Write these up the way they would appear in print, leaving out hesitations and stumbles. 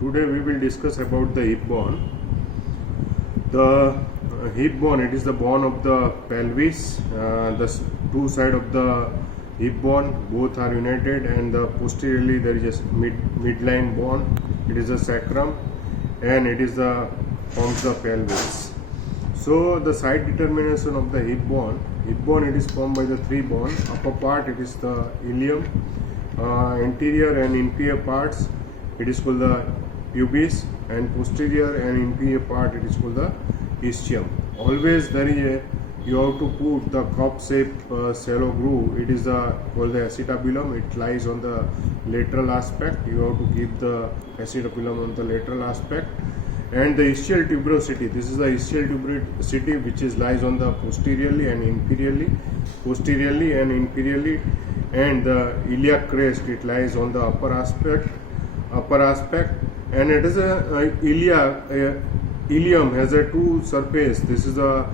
Today we will discuss about the hip bone. The hip bone, it is the bone of the pelvis. The two sides of the hip bone both are united, and posteriorly there is a midline bone. It is the sacrum, and it is the forms the pelvis. So the side determination of the hip bone. Hip bone, it is formed by the three bones. Upper part, it is the ilium. Anterior and inferior parts, it is called the pubis, and posterior and inferior part, it is called the ischium. Always there is you have to put the cup shaped shallow groove. It is called the acetabulum. It lies on the lateral aspect. You have to keep the acetabulum on the lateral aspect. And the ischial tuberosity, this is the ischial tuberosity which lies on the posteriorly and inferiorly, and the iliac crest, it lies on the upper aspect, and it is ilium has a two surface. This is a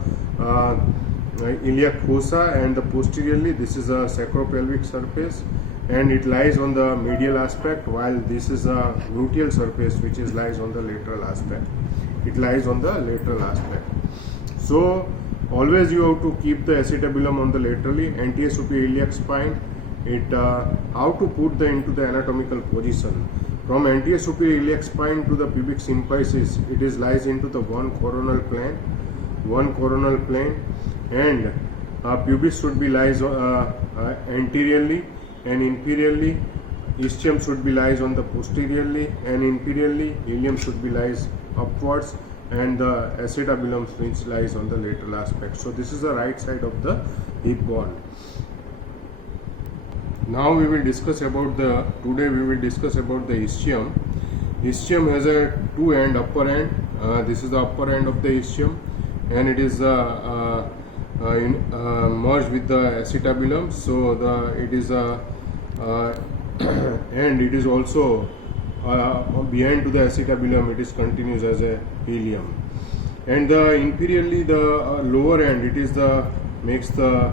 iliac fossa, and the posteriorly this is a sacropelvic surface, and it lies on the medial aspect, while this is a gluteal surface which lies on the lateral aspect. It lies on the lateral aspect. So always you have to keep the acetabulum on the laterally. Anterior superior iliac spine, how to put into the anatomical position. From anterior superior iliac spine to the pubic symphysis, it lies into the one coronal plane, and pubis should be lies anteriorly and inferiorly. Ischium should be lies on the posteriorly and inferiorly. Ilium should be lies upwards, and the acetabulum which lies on the lateral aspect. So this is the right side of the hip bone. Now we will discuss about the ischium. Ischium has a two end, upper end. This is the upper end of the ischium, and it is merged with the acetabulum. So it is and it is also behind to the acetabulum. It is continuous as a ilium, and inferiorly the lower end, it is makes the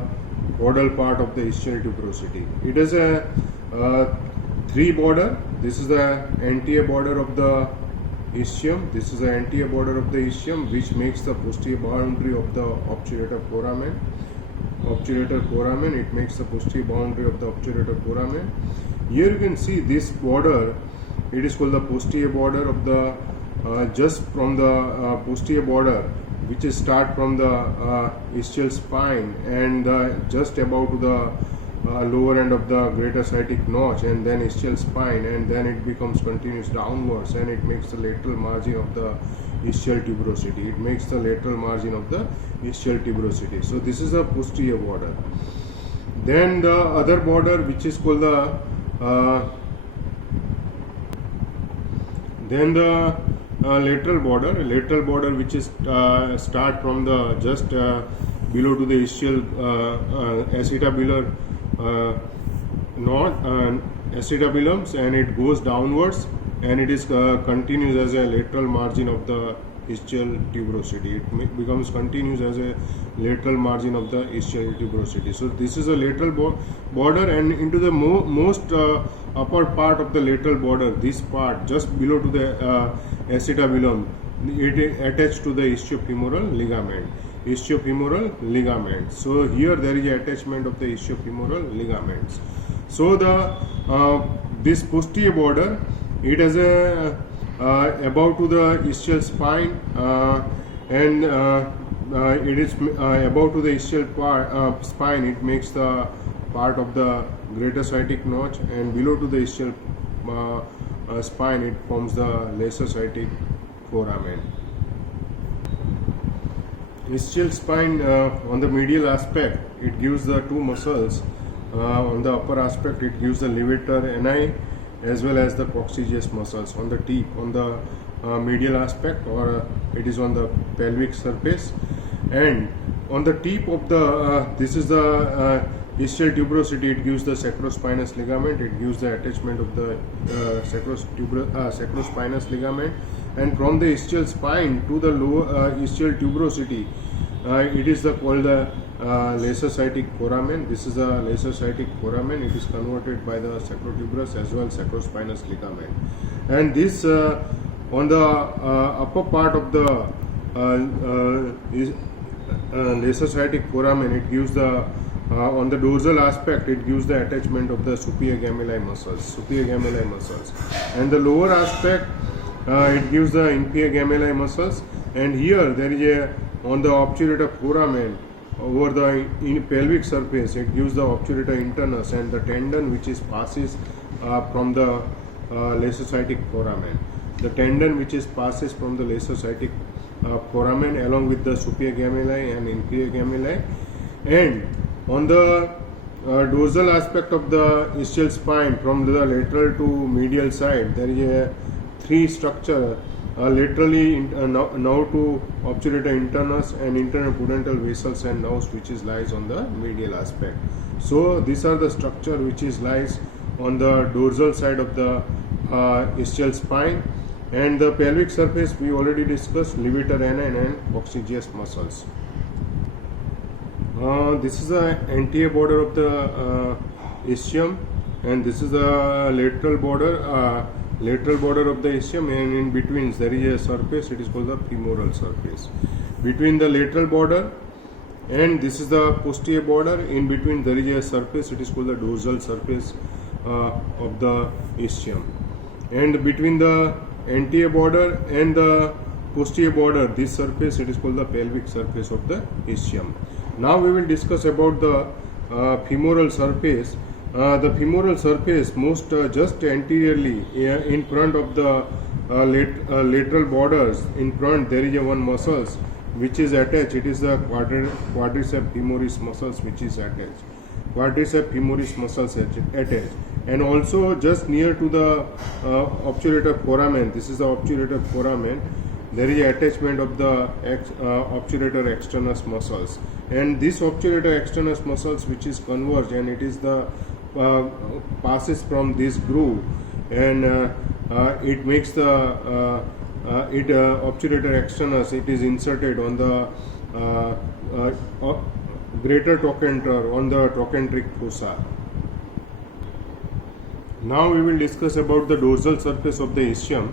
caudal part of the ischial tuberosity. It is a three border. This is the anterior border of the ischium. This is the anterior border of the ischium, which makes the posterior boundary of the obturator foramen. It makes the posterior boundary of the obturator foramen. Here you can see this border. It is called the posterior border of the just from the posterior border, which is start from the ischial spine, and just about to the lower end of the greater sciatic notch, and then ischial spine, and then it becomes continuous downwards, and it makes the lateral margin of the ischial tuberosity. So this is a posterior border. Then the other border, which is called the lateral border, which is start from the just below to the ischial acetabular acetabulums, and it goes downwards, and it is continues as a lateral margin of the ischial tuberosity. It becomes continuous as a lateral margin of the ischial tuberosity. So this is a lateral border, and into the most upper part of the lateral border, this part just below to the acetabulum, it is attached to the ischiofemoral ligament. So here there is attachment of the ischiofemoral ligaments. So this posterior border, it has a about to the ischial spine, and it is about to the ischial spine. It makes the part of the greater sciatic notch, and below to the ischial spine, it forms the lesser sciatic foramen. Ischial spine, on the medial aspect, it gives the two muscles. On the upper aspect, it gives the levator ani as well as the coccygeus muscles on the tip, on the medial aspect, or it is on the pelvic surface. And on the tip of the this is the ischial tuberosity. It gives the sacrospinous ligament. It gives the attachment of the sacrospinous ligament, and from the ischial spine to the lower ischial tuberosity, it is called the lesser sciatic foramen. This is a lesser sciatic foramen. It is converted by the sacrotuberous as well sacrospinous ligament, and this on the upper part of the lesser-sciatic foramen, it gives the on the dorsal aspect, it gives the attachment of the superior gemelli muscles, and the lower aspect it gives the inferior gemelli muscles. And here there is a on the obturator foramen over the pelvic surface, it gives the obturator internus and the tendon which is passes from the lesser-sciatic foramen. The tendon which is passes from the lesser-sciatic foramen along with the superior gemelli and inferior gemelli. And on the dorsal aspect of the ischial spine from the lateral to medial side, there is a three structure laterally now to obturator internus and internal pudendal vessels and nerves which is lies on the medial aspect. So these are the structure which is lies on the dorsal side of the ischial spine. And the pelvic surface we already discussed, levator ani and coccygeus muscles. This is the anterior border of the ischium, and this is the lateral border of the ischium, and in between there is a surface, it is called the femoral surface. Between the lateral border and this is the posterior border, in between there is a surface, it is called the dorsal surface of the ischium. And between the anterior border and the posterior border, this surface, it is called the pelvic surface of the ischium. Now we will discuss about the femoral surface. The femoral surface most just anteriorly in front of the lateral borders, in front there is a one muscles which is attached. It is the quadriceps femoris muscles which is attached. Quadriceps femoris muscles attached. And also just near to the obturator foramen, this is the obturator foramen, there is attachment of the obturator externus muscles. And this obturator externus muscles which is converged, and it is the passes from this groove, and it makes the obturator externus, it is inserted on the greater trochanter, on the trochanteric fossa. Now we will discuss about the dorsal surface of the ischium.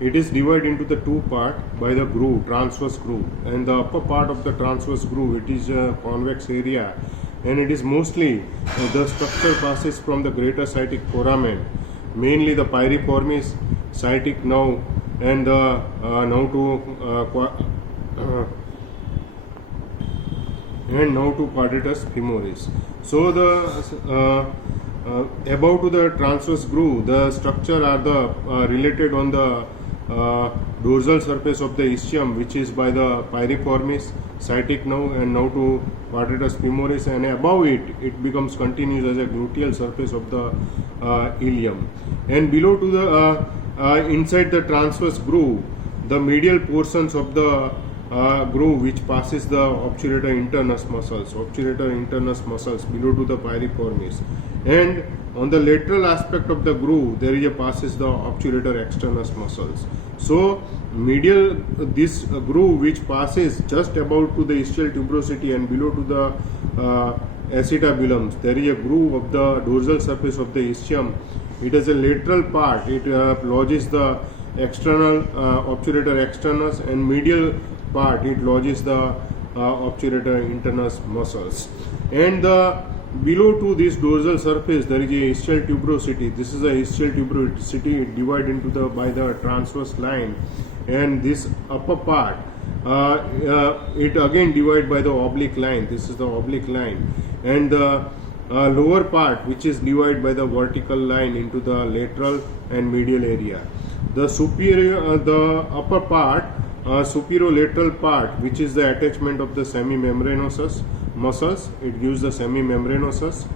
It is divided into the two parts by the groove, transverse groove, and the upper part of the transverse groove, it is a convex area, and it is mostly the structure passes from the greater sciatic foramen, mainly the piriformis, sciatic nerve, and the nerve to quadratus femoris. So the above to the transverse groove, the structure are the related on the dorsal surface of the ischium, which is by the piriformis, sciatic nerve, and nerve to quadratus femoris, and above it becomes continuous as a gluteal surface of the ilium. And below to the inside the transverse groove, the medial portions of the groove which passes the obturator internus muscles below to the piriformis, and on the lateral aspect of the groove there is a passes the obturator externus muscles. So medial this groove which passes just above to the ischial tuberosity and below to the acetabulum, there is a groove of the dorsal surface of the ischium. It is a lateral part, it lodges the external obturator externus, and medial part it lodges the obturator internus muscles. And below to this dorsal surface there is a ischial tuberosity. This is a ischial tuberosity divided into the by the transverse line, and this upper part it again divided by the oblique line. This is the oblique line, and the lower part which is divided by the vertical line into the lateral and medial area. The superior the upper part superolateral part, which is the attachment of the semimembranosus muscles, it gives the semimembranosus.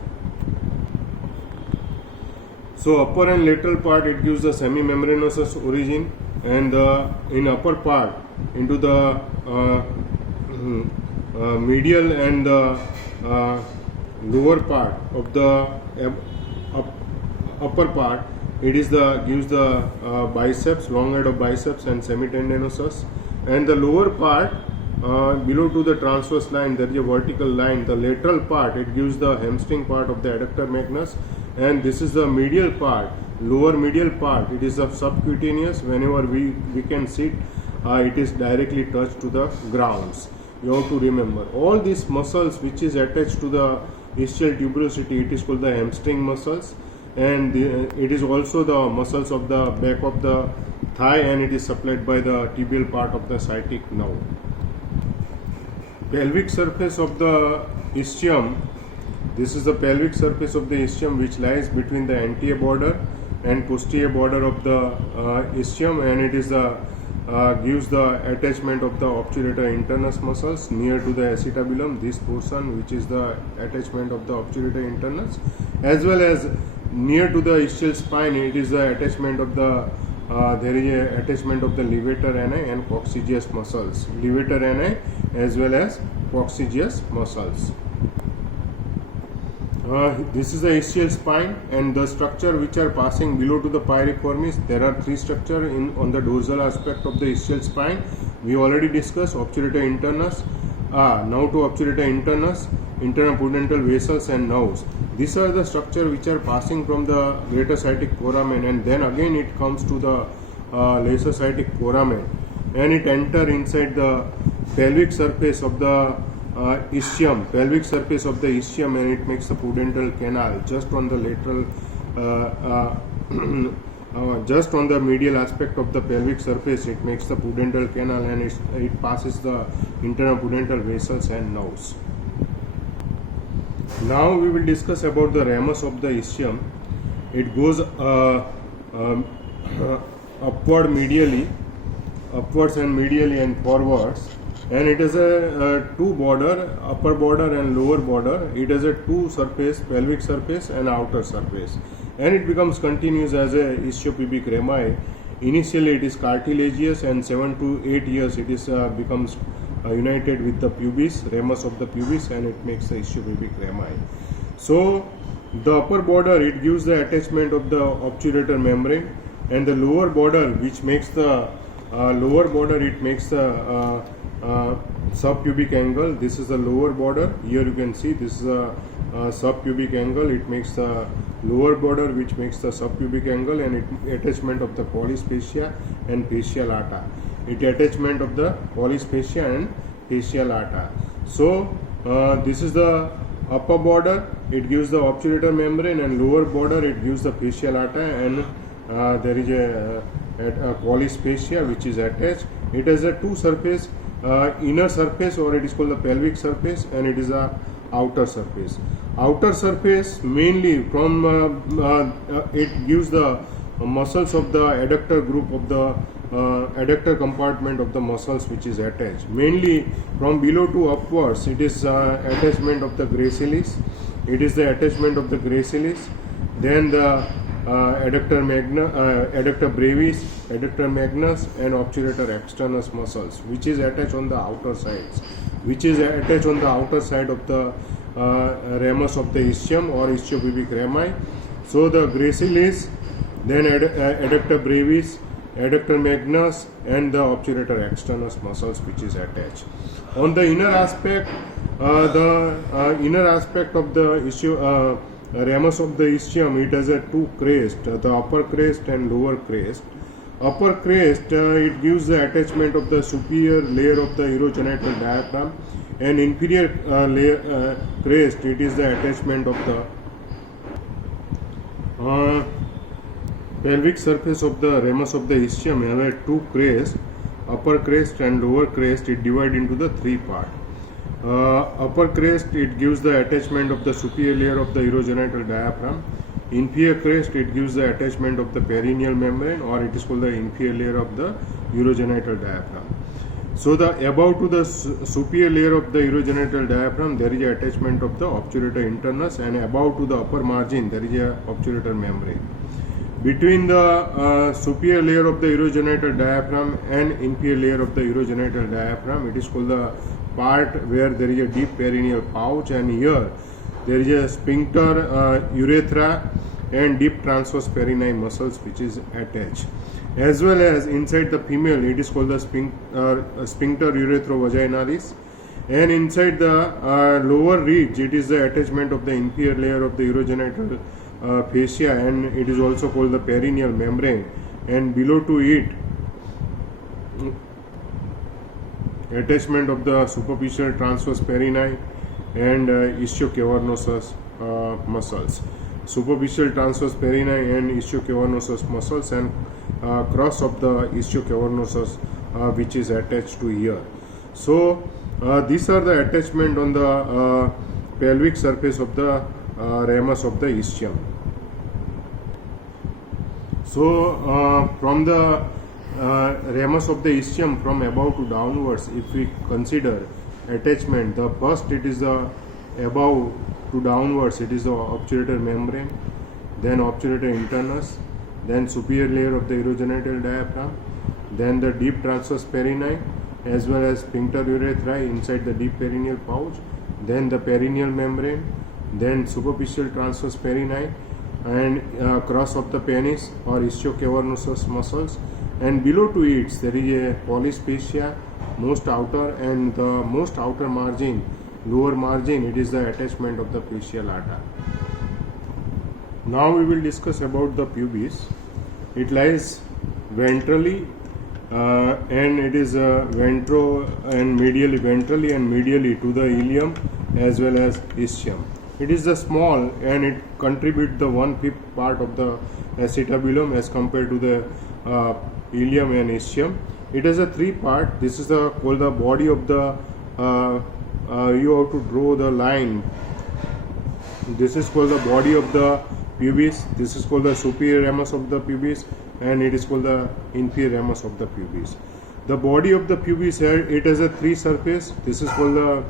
So upper and lateral part, it gives the semimembranosus origin, and in upper part into the medial and the lower part of the upper part, it is the gives the biceps, long head of biceps and semitendinosus, and the lower part below to the transverse line there is a vertical line. The lateral part, it gives the hamstring part of the adductor magnus, and this is the medial part lower medial part, it is of subcutaneous. Whenever we can sit, it is directly touched to the grounds. You have to remember all these muscles which is attached to the ischial tuberosity, it is called the hamstring muscles, and it is also the muscles of the back of the thigh, and it is supplied by the tibial part of the sciatic nerve. Pelvic surface of the ischium. This is the pelvic surface of the ischium which lies between the anterior border and posterior border of the ischium, and it is the gives the attachment of the obturator internus muscles near to the acetabulum. This portion which is the attachment of the obturator internus, as well as near to the ischial spine, it is the attachment of the there is a attachment of the levator ani and coccygeus muscles, levator ani as well as coccygeus muscles. This is the ischial spine, and the structure which are passing below to the piriformis. There are three structures on the dorsal aspect of the ischial spine. We already discussed obturator internus. Now to obturator internus, internal pudendal vessels and nerves. These are the structure which are passing from the greater sciatic foramen, and then again it comes to the lesser sciatic foramen, and it enter inside the pelvic surface of the ischium, and it makes the pudendal canal just on the lateral, just on the medial aspect of the pelvic surface. It makes the pudendal canal, and it passes the internal pudendal vessels and nerves. Now we will discuss about the ramus of the ischium. It goes upwards and medially and forwards, and it has a two border, upper border and lower border. It has a two surface, pelvic surface and outer surface, and it becomes continuous as a ischiopubic rami. Initially it is cartilaginous, and 7 to 8 years it is becomes united with the pubis, ramus of the pubis, and it makes the ischiopubic rami. So the upper border, it gives the attachment of the obturator membrane, and the lower border which makes the it makes the subpubic angle. This is the lower border. Here you can see this is a subpubic angle. It makes the lower border which makes the subpubic angle, and it attachment of the pollice fascia and fascial arta. It attachment of the pollice fascia and fascial arta. So this is the upper border. It gives the obturator membrane, and lower border it gives the fascial arta, and there is a pollice fascia which is attached. It has a two surface, inner surface, or it is called the pelvic surface, and it is a outer surface. Outer surface mainly from it gives the muscles of the adductor group of the adductor compartment of the muscles which is attached. Mainly from below to upwards, it is attachment of the gracilis. It is the attachment of the gracilis. Then the adductor brevis, adductor magnus, and obturator externus muscles, which is attached on the outer sides, which is attached on the outer side of the ramus of the ischium or ischiopubic rami. So the gracilis, then adductor brevis, adductor magnus, and the obturator externus muscles which is attached. On the inner aspect, inner aspect of the issue. Ramus of the ischium, it has a two crest, the upper crest and lower crest. Upper crest, it gives the attachment of the superior layer of the urogenital diaphragm, and inferior crest, it is the attachment of the pelvic surface of the ramus of the ischium. Have a two crest, upper crest and lower crest. It divided into the three parts. Upper crest, it gives the attachment of the superior layer of the urogenital diaphragm. Inferior crest, it gives the attachment of the perineal membrane, or it is called the inferior layer of the urogenital diaphragm. So the above to the superior layer of the urogenital diaphragm, there is a attachment of the obturator internus, and above to the upper margin, there is a obturator membrane. Between the superior layer of the urogenital diaphragm and inferior layer of the urogenital diaphragm, it is called the part where there is a deep perineal pouch, and here there is a sphincter urethra and deep transverse perineal muscles which is attached. As well as inside the female, it is called the sphincter uretrovaginalis, and inside the lower ridge, it is the attachment of the inferior layer of the urogenital fascia, and it is also called the perineal membrane, and below to it attachment of the superficial transverse perineum and ischiocavernosus muscles. Superficial transverse perineum and ischiocavernosus muscles, and cross of the ischiocavernosus which is attached to here. So these are the attachment on the pelvic surface of the ramus of the ischium. So from the ramus of the ischium, from above to downwards, if we consider attachment, the first, it is the above to downwards, it is the obturator membrane, then obturator internus, then superior layer of the urogenital diaphragm, then the deep transverse perineum as well as sphincter urethrae inside the deep perineal pouch, then the perineal membrane, then superficial transverse perineum and cross of the penis or ischiocavernosus muscles, and below to it there is a pollice fascia, most outer, and the most outer margin, lower margin, it is the attachment of the fascial lata. Now we will discuss about the pubis. It lies ventrally and it is ventrally and medially to the ileum as well as ischium. It is the small and it contributes the 1/5 part of the acetabulum as compared to the ileum and ischium. It has a 3 part. This is called the body of the you have to draw the line. This is called the body of the pubis. This is called the superior ramus of the pubis, and it is called the inferior ramus of the pubis. The body of the pubis here, it has a 3 surface. This is called the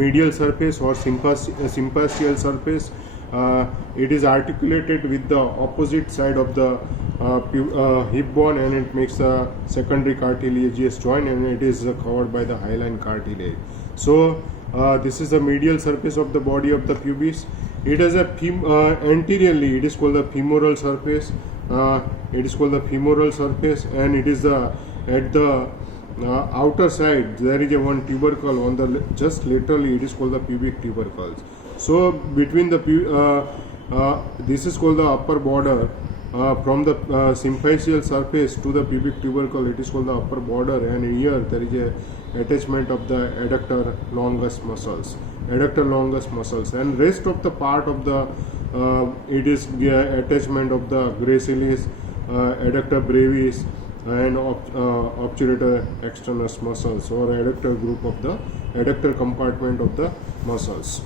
medial surface or symphysial surface. It is articulated with the opposite side of the hip bone, and it makes a secondary cartilaginous joint, and it is covered by the hyaline cartilage. So this is the medial surface of the body of the pubis. It has a anteriorly, it is called the femoral surface. It is called the femoral surface, and it is at the outer side there is a one tubercle on the just laterally, it is called the pubic tubercles. So between the this is called the upper border. From the symphysial surface to the pubic tubercle, it is called the upper border, and here there is a attachment of the adductor longus muscles, and rest of the part of the it is attachment of the gracilis, adductor brevis, and obturator externus muscles, or adductor group of the adductor compartment of the muscles.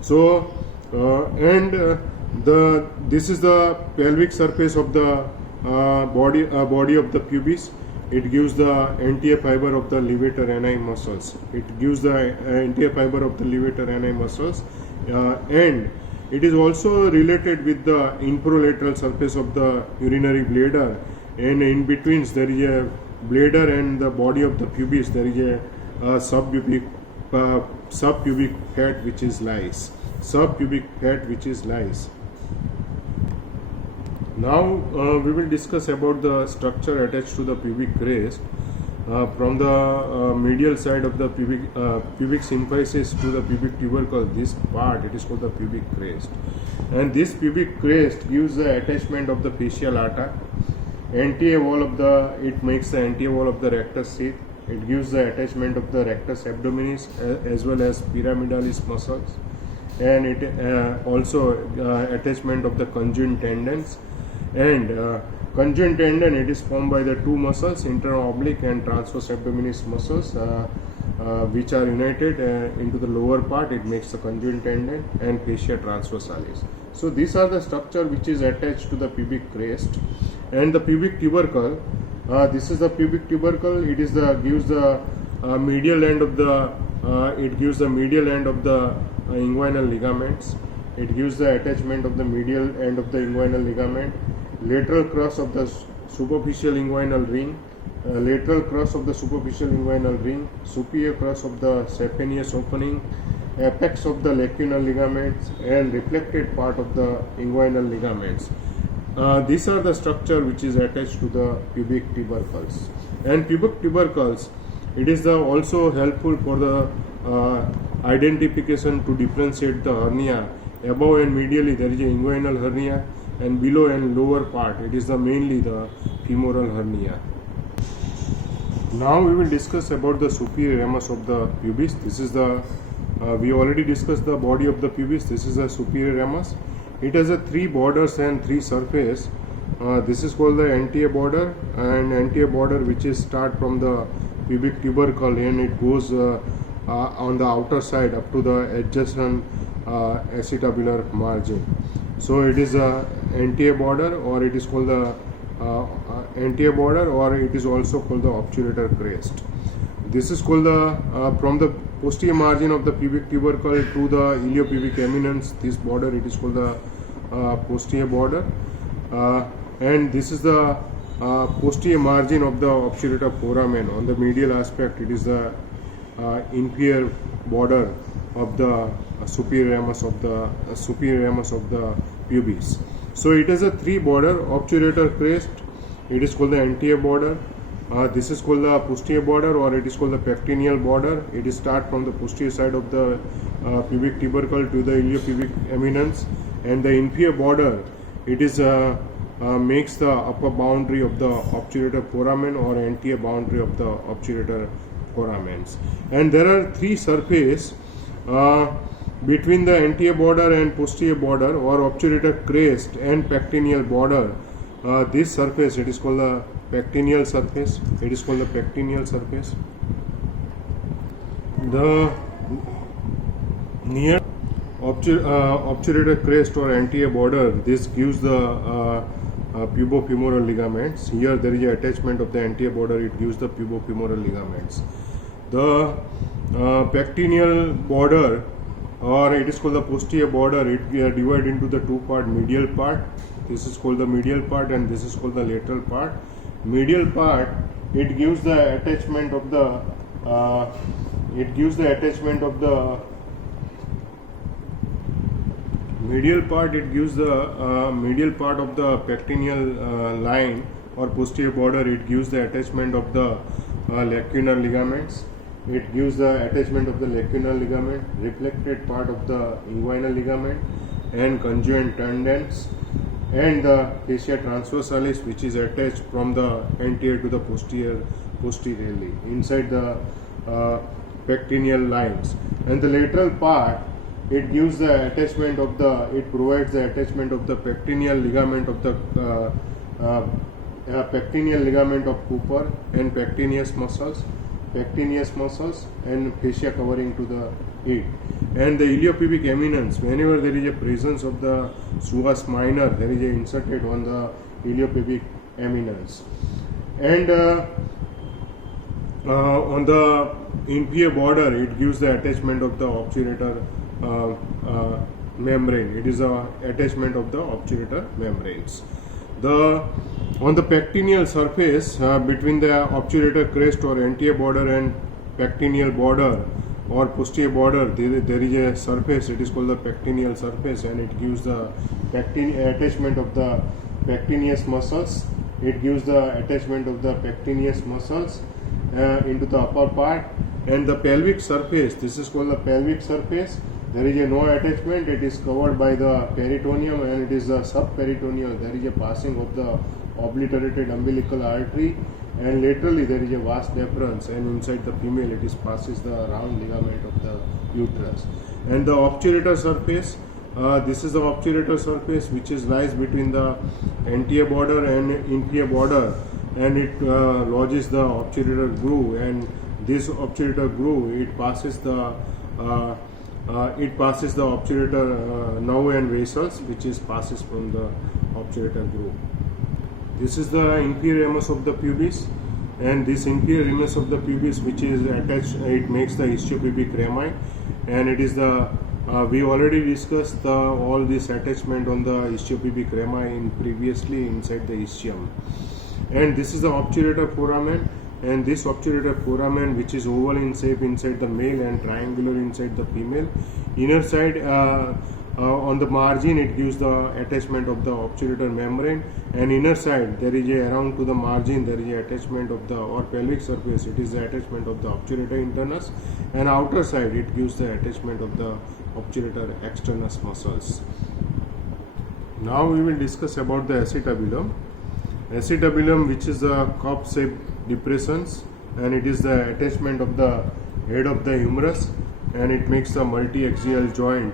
So this is the pelvic surface of the body of the pubis. It gives the anterior fiber of the levator ani muscles. And it is also related with the infralateral surface of the urinary bladder, and in between there is a bladder and the body of the pubis, there is a subpubic fat which is lies. Now we will discuss about the structure attached to the pubic crest. From the medial side of the pubic symphysis to the pubic tubercle, this part, it is called the pubic crest, and this pubic crest gives the attachment of the fascial lata. It makes the anterior wall of the rectus sheath. It gives the attachment of the rectus abdominis as well as pyramidalis muscles, and it also attachment of the conjoint tendons. And conjoint tendon, it is formed by the 2 muscles, interoblique and transverse abdominis muscles, which are united into the lower part. It makes the conjoint tendon and fascia transversalis. So these are the structure which is attached to the pubic crest. And the pubic tubercle, this is the pubic tubercle. It is gives the medial end of the inguinal ligaments. It gives the attachment of the medial end of the inguinal ligament, lateral cross of the superficial inguinal ring, superior cross of the saphenous opening, apex of the lacunal ligaments, and reflected part of the inguinal ligaments. These are the structure which is attached to the pubic tubercles. And pubic tubercles, it is also helpful for the identification to differentiate the hernia above and medially there is a inguinal hernia, and below and lower part it is the mainly the femoral hernia. Now we will discuss about the superior ramus of the pubis. This is the we already discussed the body of the pubis. This is the superior ramus. It has a 3 borders and 3 surface. This is called the anterior border, and anterior border which is start from the pubic tubercle and it goes on the outer side up to the adjacent acetabular margin. So it is a anterior border, or it is called the anterior border, or it is also called the obturator crest. This is called the from the posterior margin of the pubic tubercle to the iliopubic eminence. This border it is called the posterior border, and this is the posterior margin of the obturator foramen. On the medial aspect, it is the inferior border of the superior ramus of the pubis. So it has a 3 border obturator crest. It is called the anterior border. This is called the posterior border, or it is called the pectineal border. It is start from the posterior side of the pubic tubercle to the iliopubic eminence, and the inferior border it is makes the upper boundary of the obturator foramen or anterior boundary of the obturator foramens. And there are 3 surface between the anterior border and posterior border, or obturator crest and pectineal border. This surface it is called the pectineal surface. It is called the pectineal surface. The near obturator crest or anterior border, this gives the pubofemoral ligaments. Here there is an attachment of the anterior border, it gives the pubofemoral ligaments. The pectineal border, or it is called the posterior border, it divided into the 2 part, medial part. This is called the medial part, and this is called the lateral part. Medial part it gives the attachment of the medial part, it gives the medial part of the pectineal line or posterior border, it gives the attachment of the lacunar ligaments. It gives the attachment of the lacunar ligament, reflected part of the inguinal ligament, and conjoint tendons, and the fascia transversalis, which is attached from the anterior to the posteriorly inside the pectineal lines. And the lateral part, it gives the attachment of the, it provides the attachment of the pectineal ligament of the pectineal ligament of Cooper and pectineus muscles, and fascia covering to the it. And the iliopubic eminence, whenever there is a presence of the psoas minor, there is a inserted on the iliopubic eminence. And on the inferior border, it gives the attachment of the obturator membrane. It is a attachment of the obturator membranes. On the pectineal surface, between the obturator crest or anterior border and pectineal border or posterior border, there is a surface, it is called the pectineal surface, and it gives the attachment of the pectineus muscles. It gives the attachment of the pectineus muscles into the upper part. And the pelvic surface, this is called the pelvic surface. There is a no attachment, it is covered by the peritoneum, and it is the subperitoneal. There is a passing of the obliterated umbilical artery, and laterally there is a vas deferens, and inside the female it is passes the round ligament of the uterus. And the obturator surface, this is the obturator surface which is lies between the anterior border and inferior border, and it lodges the obturator groove, and this obturator groove it passes the obturator nerve and vessels, which is passes from the obturator groove. This is the inferior ramus of the pubis, and this inferior ramus of the pubis, which is attached, it makes the istiopubic rami, and it is the we already discussed all this attachment on the istiopubic rami in previously inside the ischium. And this is the obturator foramen, and this obturator foramen, which is oval in shape inside the male and triangular inside the female. Inner side On the margin it gives the attachment of the obturator membrane, and inner side there is a around to the margin there is a attachment of the or pelvic surface, it is the attachment of the obturator internus, and outer side it gives the attachment of the obturator externus muscles. Now we will discuss about the acetabulum. Acetabulum, which is a cup shaped depressions, and it is the attachment of the head of the humerus, and it makes the multi-axial joint.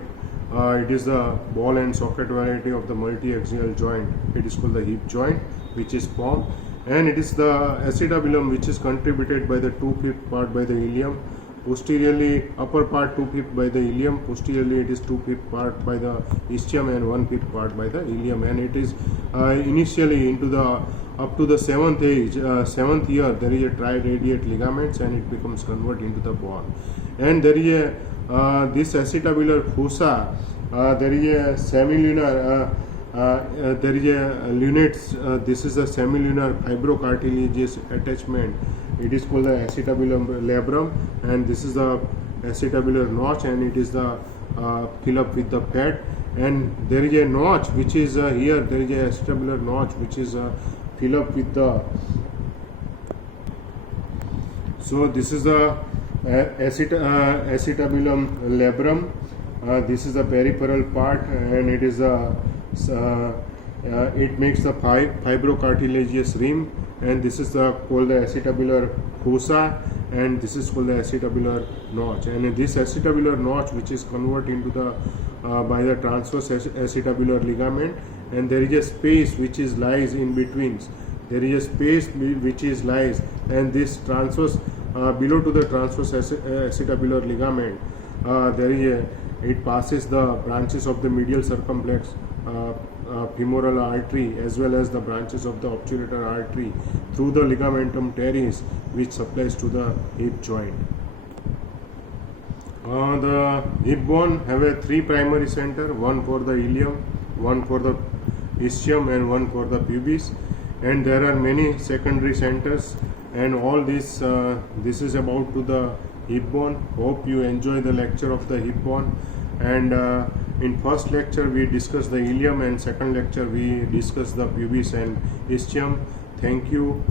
It is the ball and socket variety of the multi-axial joint. It is called the hip joint, which is formed, and it is the acetabulum which is contributed by the 2/5 part by the ilium. Posteriorly, upper part 2/5 by the ilium. Posteriorly, it is 2/5 part by the ischium and 1/5 part by the ilium. And it is initially into the up to the seventh year there is a triradiate ligaments, and it becomes converted into the bone. And there is a this acetabular fossa, there is a semilunar, there is a lunates, this is a semilunar fibrocartilaginous attachment. It is called the acetabulum labrum, and this is the acetabular notch, and it is the fill up with the fat. And there is a notch which is here, there is a acetabular notch which is fill up with the. So this is the acetabulum labrum. This is the peripheral part, and it is it makes the fibrocartilaginous rim, and this is called the acetabular fossa, and this is called the acetabular notch. And this acetabular notch which is converted into the by the transverse acetabular ligament, and there is a space which is lies in between. There is a space which is lies, and this transverse below to the transverse acetabular ligament, there is it passes the branches of the medial circumflex femoral artery, as well as the branches of the obturator artery through the ligamentum teres, which supplies to the hip joint. The hip bone have a 3 primary center, one for the ilium, one for the ischium, and one for the pubis, and there are many secondary centers, and all this this is about to the hip bone. Hope you enjoy the lecture of the hip bone. And in first lecture we discussed the ilium, and second lecture we discussed the pubis and ischium. Thank you.